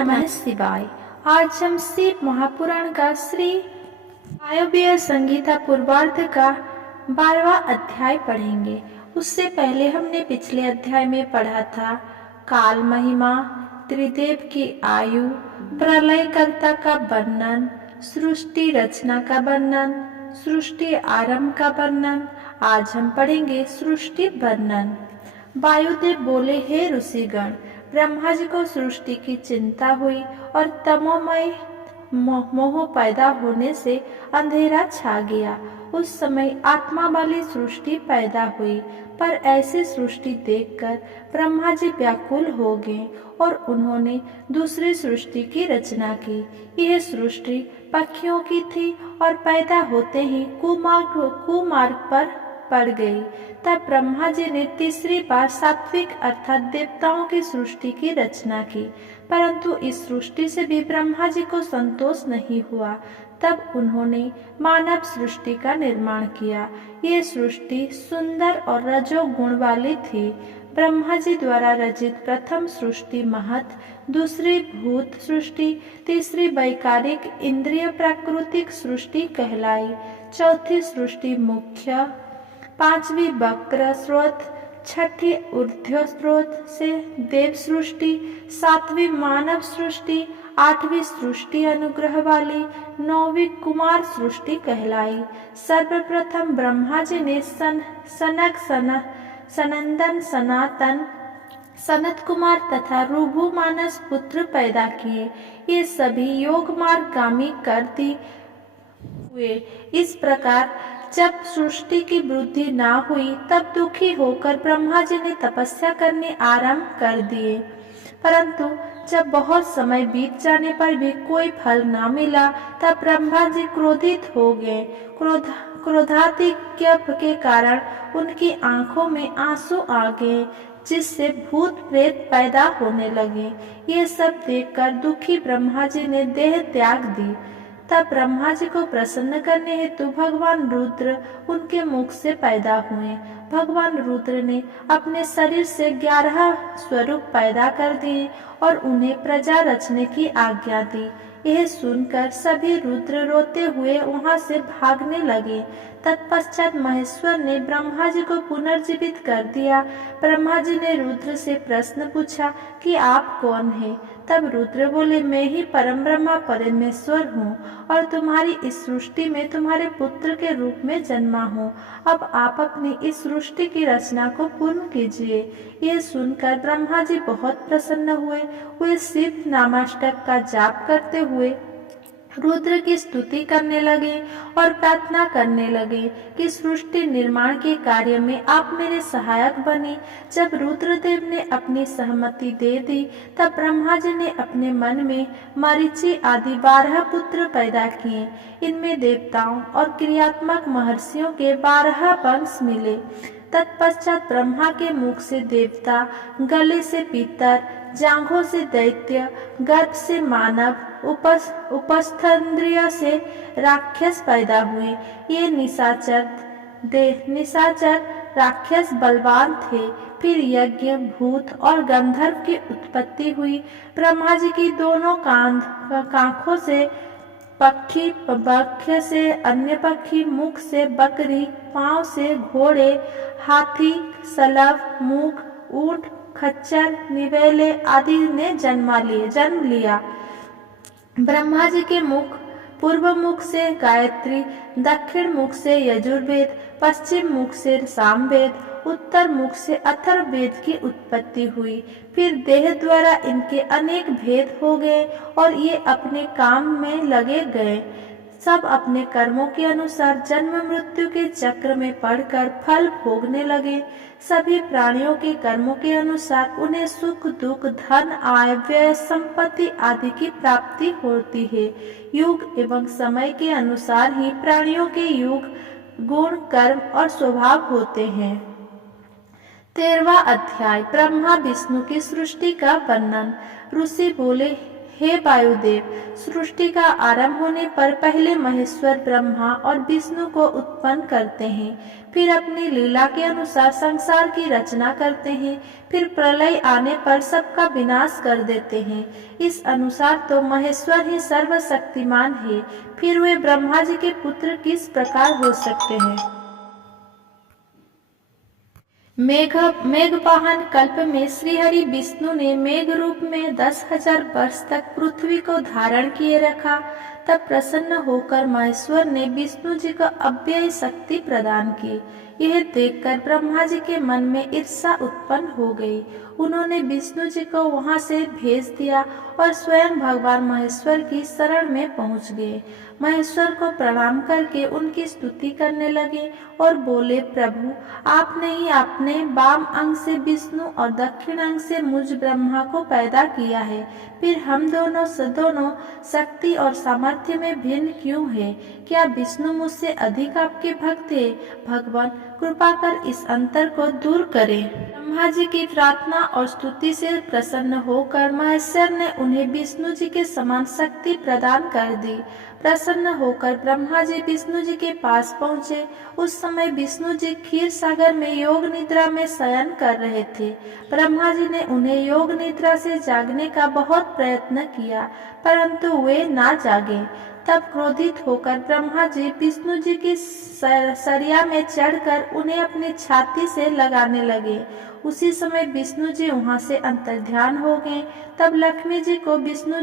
नमः शिवाय। आज हम शिव महापुराण का श्री वायव्य संगीता पूर्वार्ध का 12वां अध्याय पढ़ेंगे। उससे पहले हमने पिछले अध्याय में पढ़ा था काल महिमा, त्रिदेव की आयु, प्रलयकर्ता का वर्णन, सृष्टि रचना का वर्णन, सृष्टि आरंभ का वर्णन। आज हम पढ़ेंगे सृष्टि वर्णन। वायुदेव बोले, हे ऋषिगण, ब्रह्मा जी को सृष्टि की चिंता हुई और तमोमय मोह पैदा होने से अंधेरा छा गया। उस समय आत्मा वाली सृष्टि पैदा हुई, पर ऐसी सृष्टि देखकर ब्रह्मा जी व्याकुल हो गए और उन्होंने दूसरी सृष्टि की रचना की। यह सृष्टि पक्षियों की थी और पैदा होते ही कुमार्ग पर पड़ गई। तब ब्रह्मा जी ने तीसरी बार सात्विक अर्थात देवताओं की सृष्टि की रचना की, परंतु इस सृष्टि से भी ब्रह्मा जी को संतोष नहीं हुआ। तब उन्होंने मानव सृष्टि का निर्माण किया। ये सृष्टि सुंदर और रजोगुण वाली थी। ब्रह्मा जी द्वारा रचित प्रथम सृष्टि महत, दूसरी भूत सृष्टि, तीसरी वैकारिक इंद्रिय प्राकृतिक सृष्टि कहलाई, चौथी सृष्टि मुख्य, पांचवी वक्र स्रोत, छठी ऊर्ध्व स्रोत से देव सृष्टि, सातवीं मानव सृष्टि, आठवीं सृष्टि अनुग्रह वाली, नौवीं कुमार सृष्टि कहलाई। सर्वप्रथम ब्रह्मा जी ने सनक सनंदन सनातन सनत कुमार तथा रुभु मानस पुत्र पैदा किए। ये सभी योग मार्गगामी कर दी हुए। इस प्रकार जब सृष्टि की वृद्धि ना हुई, तब दुखी होकर ब्रह्मा जी ने तपस्या करने आरंभ कर दिए, परंतु जब बहुत समय बीत जाने पर भी कोई फल ना मिला, तब ब्रह्मा जी क्रोधित हो गए। क्रोधाधिक्य के कारण उनकी आंखों में आंसू आ गए, जिससे भूत प्रेत पैदा होने लगे। ये सब देखकर दुखी ब्रह्मा जी ने देह त्याग दी। तब ब्रह्मा जी को प्रसन्न करने हेतु भगवान रुद्र उनके मुख से पैदा हुए। भगवान रुद्र ने अपने शरीर से 11 स्वरूप पैदा कर दिए और उन्हें प्रजा रचने की आज्ञा दी। यह सुनकर सभी रुद्र रोते हुए वहां से भागने लगे। तत्पश्चात महेश्वर ने ब्रह्मा जी को पुनर्जीवित कर दिया। ब्रह्मा जी ने रुद्र से प्रश्न पूछा कि आप कौन हैं? तब रुद्र बोले, मैं ही परम ब्रह्मा परमेश्वर हूँ और तुम्हारी इस सृष्टि में तुम्हारे पुत्र के रूप में जन्मा हूँ। अब आप अपनी इस सृष्टि की रचना को पूर्ण कीजिए। ये सुनकर ब्रह्मा जी बहुत प्रसन्न हुए। वे शिव नामाष्टक का जाप करते हुए रुद्र की स्तुति करने लगे और प्रार्थना करने लगे कि सृष्टि निर्माण के कार्य में आप मेरे सहायक बने। जब रुद्रदेव ने अपनी सहमति दे दी, तब ब्रह्मा जी ने अपने मन में मरीचि आदि 12 पुत्र पैदा किए। इनमें देवताओं और क्रियात्मक महर्षियों के 12 वंश मिले। तत्पश्चात ब्रह्मा के मुख से देवता, गले से पितर, जांघों से दैत्य, गर्भ से मानव, उपस्थेंद्रिय से राक्षस पैदा हुए। ये निशाचर राक्षस बलवान थे। फिर यज्ञ, भूत और गंधर्व की उत्पत्ति हुई। ब्रह्मा जी की दोनों कांखों से पक्षी, बख्य से अन्य पक्षी, मुख से बकरी, पांव से घोड़े, हाथी, सलव, मूक, ऊंट, खच्चर, निवेले आदि ने जन्म लिया। ब्रह्मा जी के पूर्व मुख से गायत्री, दक्षिण मुख से यजुर्वेद, पश्चिम मुख से सामवेद, उत्तर मुख से अथर्ववेद की उत्पत्ति हुई। फिर देह द्वारा इनके अनेक भेद हो गए और ये अपने काम में लगे गए। सब अपने कर्मों के अनुसार जन्म मृत्यु के चक्र में पड़कर फल भोगने लगे। सभी प्राणियों के कर्मों के अनुसार उन्हें सुख दुख, धन, आय, व्यय, संपत्ति आदि की प्राप्ति होती है। युग एवं समय के अनुसार ही प्राणियों के युग, गुण, कर्म और स्वभाव होते हैं। 13वां अध्याय ब्रह्मा विष्णु की सृष्टि का वर्णन। ऋषि बोले, हे वायुदेव, सृष्टि का आरंभ होने पर पहले महेश्वर ब्रह्मा और विष्णु को उत्पन्न करते हैं, फिर अपनी लीला के अनुसार संसार की रचना करते हैं, फिर प्रलय आने पर सबका विनाश कर देते हैं। इस अनुसार तो महेश्वर ही सर्वशक्तिमान है, फिर वे ब्रह्मा जी के पुत्र किस प्रकार हो सकते हैं। मेघवाहन कल्प में श्रीहरि विष्णु ने मेघ रूप में 10,000 वर्ष तक पृथ्वी को धारण किए रखा। तब प्रसन्न होकर महेश्वर ने विष्णु जी को अव्यय शक्ति प्रदान की। यह देखकर ब्रह्मा जी के मन में ईर्ष्या उत्पन्न हो गई। उन्होंने विष्णु जी को वहां से भेज दिया और स्वयं भगवान महेश्वर की शरण में पहुंच गए। महेश्वर को प्रणाम करके उनकी स्तुति करने लगे और बोले, प्रभु, आपने ही अपने वाम अंग से विष्णु और दक्षिण अंग से मुझ ब्रह्मा को पैदा किया है। फिर हम दोनों शक्ति और सामर्थ्य में भिन्न क्यों है? क्या विष्णु मुझसे अधिक आपके भक्त है? भगवान, कृपा कर इस अंतर को दूर करें। ब्रह्मा जी की प्रार्थना और स्तुति से प्रसन्न होकर महेश्वर ने उन्हें विष्णु जी के समान शक्ति प्रदान कर दी। प्रसन्न होकर ब्रह्मा जी विष्णु जी के पास पहुँचे। उस समय विष्णु जी क्षीर सागर में योग निद्रा में शयन कर रहे थे। ब्रह्मा जी ने उन्हें योग निद्रा से जागने का बहुत प्रयत्न किया, परंतु वे ना जागे। तब क्रोधित होकर ब्रह्मा जी विष्णु जी की सरिया में चढ़कर उन्हें अपनी छाती से लगाने लगे। उसी समय विष्णु जी वहां से अंतर्ध्यान हो गए। तब लक्ष्मी जी को विष्णु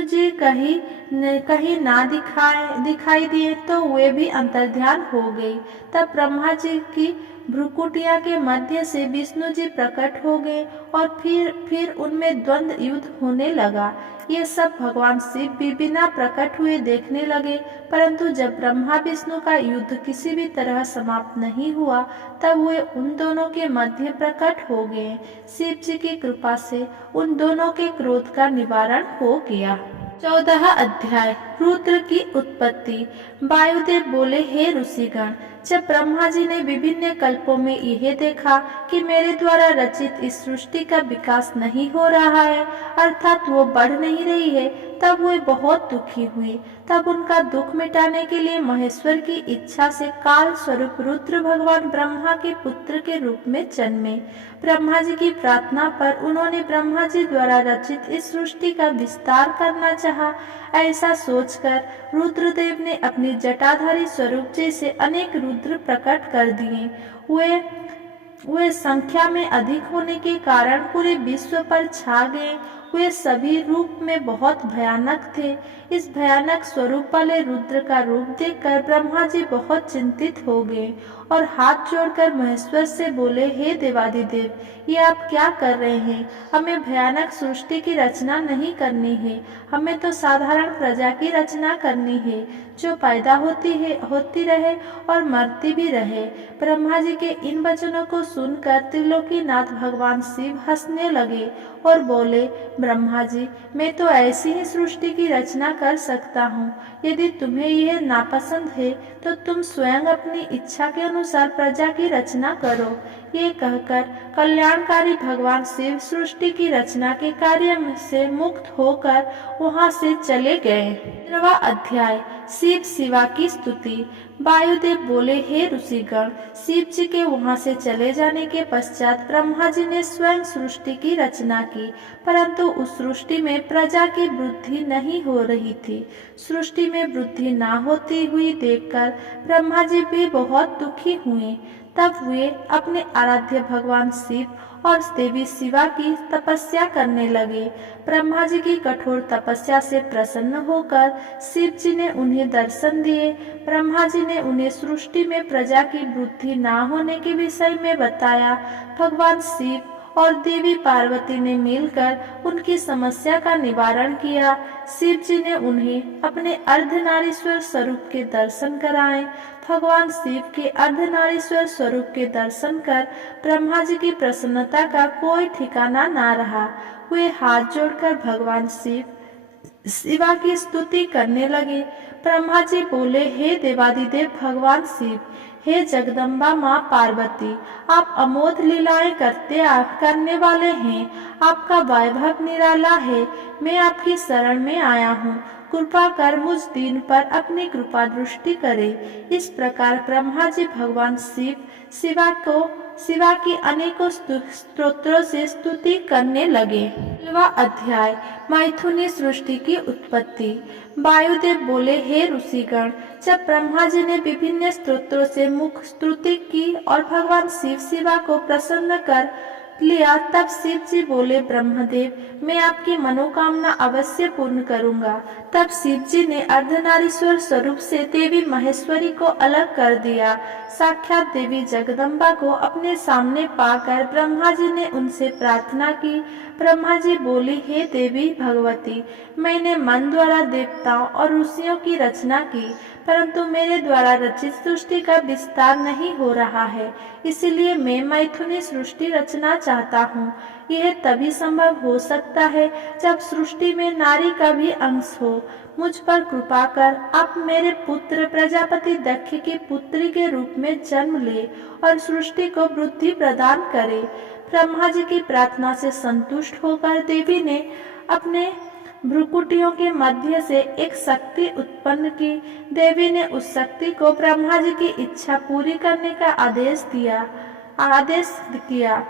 जी कहीं ना दिखाई दिए तो वे भी अंतर्ध्यान हो गई। तब ब्रह्मा जी की भ्रुकुटिया के मध्य से विष्णु जी प्रकट हो गए और फिर उनमें द्वंद्व युद्ध होने लगा। ये सब भगवान शिव भी बिना प्रकट हुए देखने लगे, परंतु जब ब्रह्मा विष्णु का युद्ध किसी भी तरह समाप्त नहीं हुआ, तब वे उन दोनों के मध्य प्रकट हो गए। शिव जी की कृपा से उन दोनों के क्रोध का निवारण हो गया। 14 अध्याय रुद्र की उत्पत्ति। वायुदेव बोले, हे ऋषिगण, जब ब्रह्मा जी ने विभिन्न कल्पों में यह देखा कि मेरे द्वारा रचित इस सृष्टि का विकास नहीं हो रहा है, अर्थात वो बढ़ नहीं रही है, तब वे बहुत दुखी हुए। तब उनका दुख मिटाने के लिए महेश्वर की इच्छा से काल स्वरूप रुद्र भगवान ब्रह्मा के पुत्र के रूप में जन्मे। ब्रह्मा जी की प्रार्थना पर उन्होंने ब्रह्मा जी द्वारा रचित इस सृष्टि का विस्तार करना चाहा। ऐसा सोचकर रुद्रदेव ने अपनी जटाधारी स्वरूप जैसे अनेक रुद्र प्रकट कर दिए। वे संख्या में अधिक होने के कारण पूरे विश्व पर छा गए। वे सभी रूप में बहुत भयानक थे। इस भयानक स्वरूप वाले रुद्र का रूप देखकर ब्रह्मा जी बहुत चिंतित हो गए और हाथ जोड़कर महेश्वर से बोले, हे देवादिदेव, ये आप क्या कर रहे हैं? हमें भयानक सृष्टि की रचना नहीं करनी है, हमें तो साधारण प्रजा की रचना करनी है, जो पैदा होती रहे और मरती भी रहे। ब्रह्मा जी के इन वचनों को सुनकर त्रिलोकीनाथ भगवान शिव हंसने लगे और बोले, ब्रह्मा जी, मैं तो ऐसी ही सृष्टि की रचना कर सकता हूँ। यदि तुम्हें यह नापसंद है तो तुम स्वयं अपनी इच्छा के अनुसार प्रजा की रचना करो। ये कहकर कल्याणकारी भगवान शिव सृष्टि की रचना के कार्य से मुक्त होकर वहां से चले गए। 15वां अध्याय शिव शिवा की स्तुति। वायुदेव बोले, हे ऋषिगण, शिव जी के वहां से चले जाने के पश्चात ब्रह्मा जी ने स्वयं सृष्टि की रचना की, परंतु उस सृष्टि में प्रजा की वृद्धि नहीं हो रही थी। सृष्टि में वृद्धि ना होती हुई देखकर ब्रह्मा जी भी बहुत दुखी हुए। तब वे अपने आराध्य भगवान शिव और देवी शिवा की तपस्या करने लगे। ब्रह्मा जी की कठोर तपस्या से प्रसन्न होकर शिव जी ने उन्हें दर्शन दिए। ब्रह्मा जी ने उन्हें सृष्टि में प्रजा की वृद्धि ना होने के विषय में बताया। भगवान शिव और देवी पार्वती ने मिलकर उनकी समस्या का निवारण किया। शिव जी ने उन्हें अपने अर्धनारीश्वर स्वरूप के दर्शन कराए। भगवान शिव के अर्धनारीश्वर स्वरूप के दर्शन कर ब्रह्मा जी की प्रसन्नता का कोई ठिकाना ना रहा। वे हाथ जोड़कर भगवान शिवा की स्तुति करने लगे। ब्रह्मा जी बोले, हे देवादिदेव भगवान शिव, हे जगदम्बा माँ पार्वती, आप अमोघ लीलाएं करने वाले हैं। आपका वैभव निराला है। मैं आपकी शरण में आया हूँ। कृपा कर मुझ दीन पर अपनी कृपा दृष्टि करे। इस प्रकार ब्रह्मा जी भगवान शिवा की अनेकों स्तोत्रों से स्तुति करने लगे। 16वां अध्याय, मैथुनी सृष्टि की उत्पत्ति। वायुदेव बोले, हे ऋषिगण, जब ब्रह्मा जी ने विभिन्न स्तोत्रों से मुख स्तुति की और भगवान शिवा को प्रसन्न कर लिया, तब शिव जी बोले, ब्रह्मदेव, मैं आपकी मनोकामना अवश्य पूर्ण करूंगा। तब शिव जी ने अर्धनारीश्वर स्वरूप से देवी महेश्वरी को अलग कर दिया। साक्षात देवी जगदम्बा को अपने सामने पाकर ब्रह्मा जी ने उनसे प्रार्थना की। ब्रह्मा जी बोली, हे देवी भगवती, मैंने मन द्वारा देवताओं और ऋषियों की रचना की, परंतु मेरे द्वारा रचित सृष्टि का विस्तार नहीं हो रहा है, इसलिए मैं मैथुनी सृष्टि रचना चाहता हूँ। यह तभी संभव हो सकता है जब सृष्टि में नारी का भी अंश हो। मुझ पर कृपा कर आप मेरे पुत्र प्रजापति दक्ष की पुत्री के रूप में जन्म ले और सृष्टि को वृद्धि प्रदान करे। ब्रह्मा जी की प्रार्थना से संतुष्ट होकर देवी ने अपने भ्रुकुटियों के मध्य से एक शक्ति उत्पन्न की। देवी ने उस शक्ति को ब्रह्मा जी की इच्छा पूरी करने का आदेश किया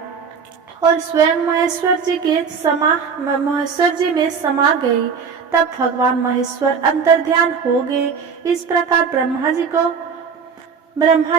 और स्वयं महेश्वर जी में समा गई। तब भगवान महेश्वर अंतर्ध्यान हो गए। इस प्रकार ब्रह्मा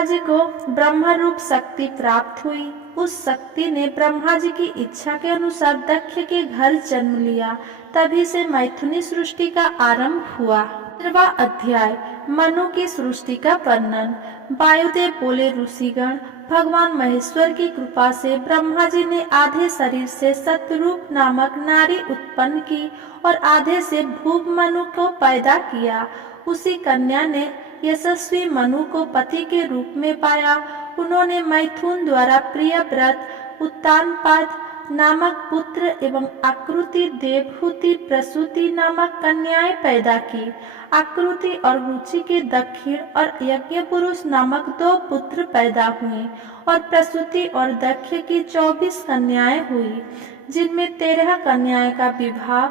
जी को ब्रह्म रूप शक्ति प्राप्त हुई। उस शक्ति ने ब्रह्मा जी की इच्छा के अनुसार दक्ष के घर जन्म लिया। तभी से मैथुनी सृष्टि का आरंभ हुआ। 17वां अध्याय, मनु की सृष्टि का वर्णन। वायुदेव बोले, ऋषिगण, भगवान महेश्वर की कृपा से ब्रह्मा जी ने आधे शरीर से सतरूप नामक नारी उत्पन्न की और आधे से भूप मनु को पैदा किया। उसी कन्या ने यशस्वी मनु को पति के रूप में पाया। उन्होंने मैथुन द्वारा प्रियव्रत, उत्तानपाद नामक पुत्र एवं आकृति, देवहूति, प्रसूति नामक कन्याएं पैदा की। आकृति और रुचि के दक्षिण और यज्ञ पुरुष नामक 2 पुत्र पैदा हुए और प्रसूति और दक्ष की 24 कन्याएं हुई, जिनमें 13 कन्याएं का विवाह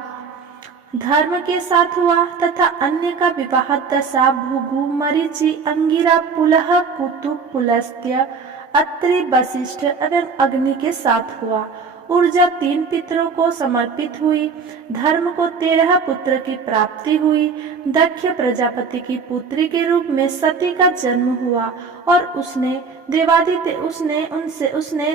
धर्म के साथ हुआ तथा अन्य का विवाह दशा, भृगु, मरीचि, अंगिरा, पुलह, कुतुब, पुलस्त्य, अत्रि, वशिष्ठ एवं अग्नि के साथ हुआ। ऊर्जा 3 पितरों को समर्पित हुई। धर्म को 13 पुत्र की प्राप्ति हुई। दक्ष प्रजापति की पुत्री के रूप में सती का जन्म हुआ और उसने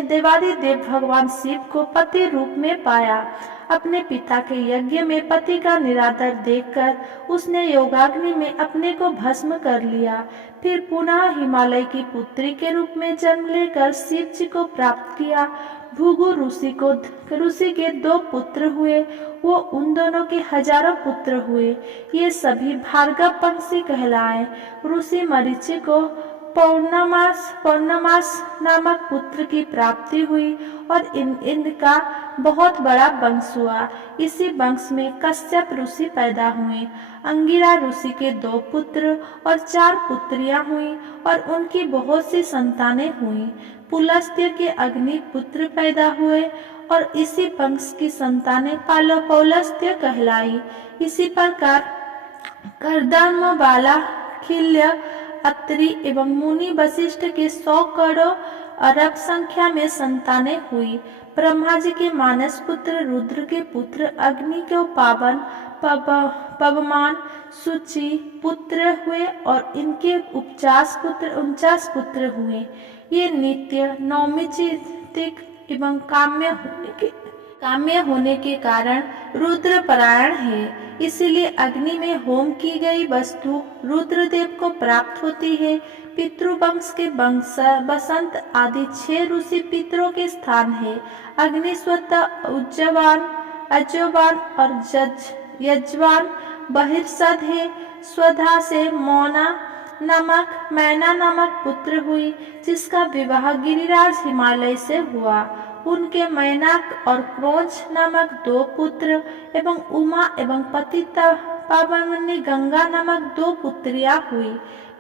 देवादिदेव भगवान शिव को पति रूप में पाया। अपने पिता के यज्ञ में पति का निरादर देखकर उसने योगाग्नि में अपने को भस्म कर लिया। फिर पुनः हिमालय की पुत्री के रूप में जन्म लेकर शिव जी को प्राप्त किया। भृगु ऋषि के 2 पुत्र हुए। वो उन दोनों के हजारों पुत्र हुए। ये सभी भार्गव वंशी कहलाए। ऋषि मरीचि को पौर्णमास नामक पुत्र की प्राप्ति हुई और इनका बहुत बड़ा वंश हुआ। इसी वंश में कश्यप ऋषि पैदा हुए। अंगिरा ऋषि के 2 पुत्र और 4 पुत्रियां हुई और उनकी बहुत सी संतानें हुई। पुलस्त्य के अग्नि पुत्र पैदा हुए और इसी वंश की संतानें पौलस्त्य कहलाई। इसी प्रकार कर्दम वाला, खिल्य, अत्रि एवं मुनि वशिष्ठ के 100 करोड़ अरब संख्या में संतानें हुई। ब्रह्मा जी के मानस पुत्र रुद्र के पुत्र अग्नि को पावन, पवमान, सूचि पुत्र हुए और इनके 49 पुत्र हुए। ये नित्य, नौमिचितिक एवं काम्य होने के कारण रुद्र परायण है। इसीलिए अग्नि में होम की गई वस्तु रुद्रदेव को प्राप्त होती है। पितृवंश के बसंत आदि 6 ऋषि पितरों के स्थान है। अग्नि स्वतः अजवान और यजवान बहिर्सद है। स्वधा से मैना नामक पुत्र हुई, जिसका विवाह गिरिराज हिमालय से हुआ। उनके मैनाक और क्रोंच नामक 2 पुत्र एवं उमा एवं पतिता पावनी गंगा नामक 2 पुत्रियां हुई।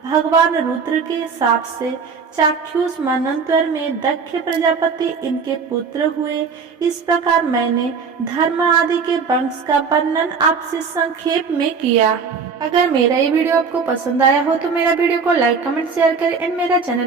भगवान रुद्र के शाप से चाक्षुष मन्वंतर में दक्ष प्रजापति इनके पुत्र हुए। इस प्रकार मैंने धर्म आदि के वंश का वर्णन आपसे संक्षेप में किया। अगर मेरा ये वीडियो आपको पसंद आया हो तो मेरा वीडियो को लाइक कमेंट शेयर करें एंड मेरा चैनल